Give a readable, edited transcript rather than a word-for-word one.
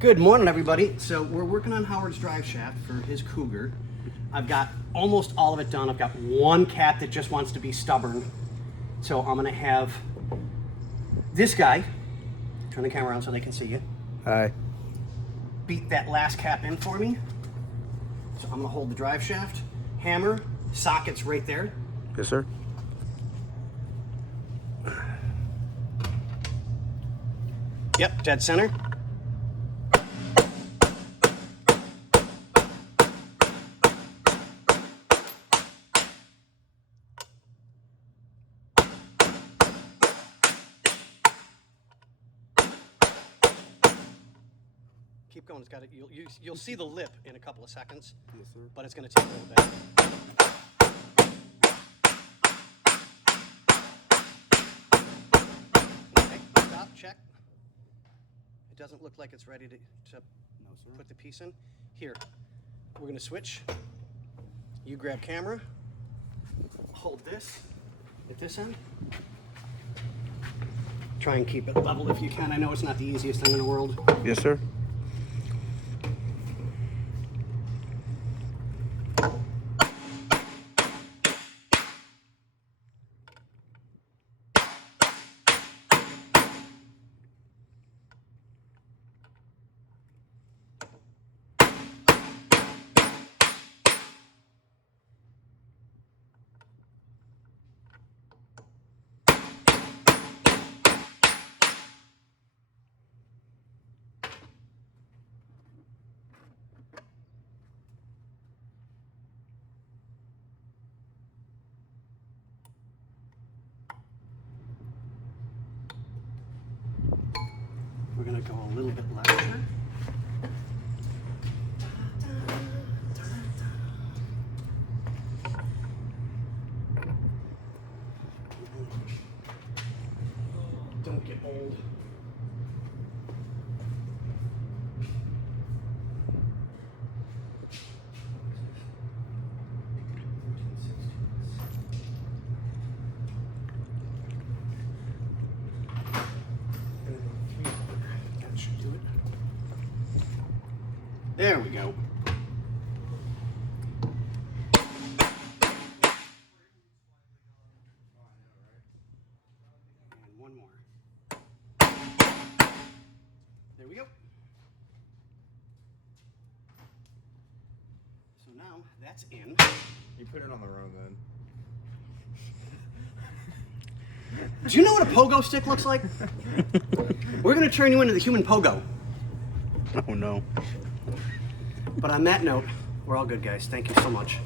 Good morning, everybody. So we're working on Howard's drive shaft for his Cougar. I've got almost all of it done. I've got one cat that just wants to be stubborn. So I'm gonna have this guy, turn the camera around so they can see you. Hi. Beat that last cap in for me. So I'm gonna hold the drive shaft, hammer, sockets right there. Yes, sir. Yep, dead center. Keep going. It's got it. You'll see the lip in a couple of seconds. Yes, sir. But it's going to take a little bit. Okay, stop. Check. It doesn't look like it's ready to put the piece in. Here, we're going to switch. You grab camera. Hold this at this end. Try and keep it level if you can. I know it's not the easiest thing in the world. Yes, sir. We're going to go a little bit louder. Don't get old. That should do it. There we go. And one more. There we go. So now that's in. You put it on the road then. Do you know what a pogo stick looks like? We're going to turn you into the human pogo. Oh no. But on that note, we're all good, guys. Thank you so much.